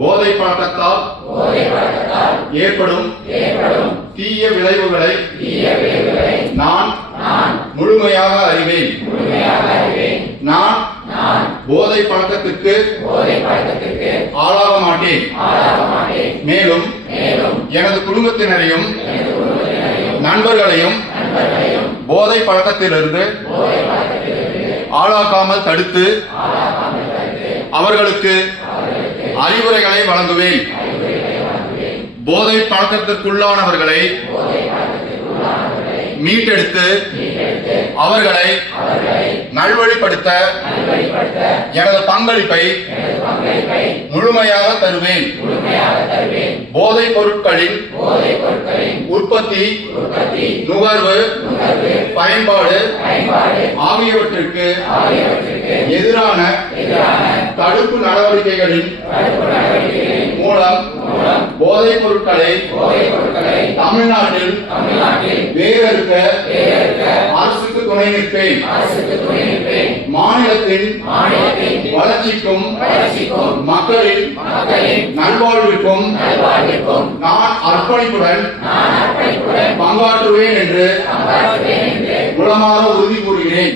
போதை பழக்கத்தால் ஏற்படும் தீய விளைவுகளை நான் முழுமையாக அறிவேன். நான் போதை பழக்கத்திற்கு ஆளாக மாட்டேன். மேலும் எனது குடும்பத்தினரையும் நண்பர்களையும் போதை பழக்கத்திலிருந்து ஆளாக்காமல் தடுத்து அவர்களுக்கு அறிவுரைகளை வழங்குவேன். போதை பழக்கத்திற்குள்ளானவர்களை மீட்டெடுத்து அவர்களை நல்வழிப்படுத்த எனது பங்களிப்பை முழுமையாக தருவேன். போதைப் பொருட்களின் உற்பத்தி, நுகர்வு, பயன்பாடு ஆகியவற்றிற்கு எதிரான தடுப்பு நடவடிக்கைகளின் மூலம் போதைப் பொருட்களை தமிழ்நாட்டில் வேறறுக்க அரசுக்கு துணை நிற்பேன். மாநிலத்தின் வளர்ச்சிக்கும் மக்களின் நல்வாழ்விற்கும் நான் அர்ப்பணிப்புடன் பங்காற்றுவேன் என்று உளமாற உறுதி கூறுகிறேன்.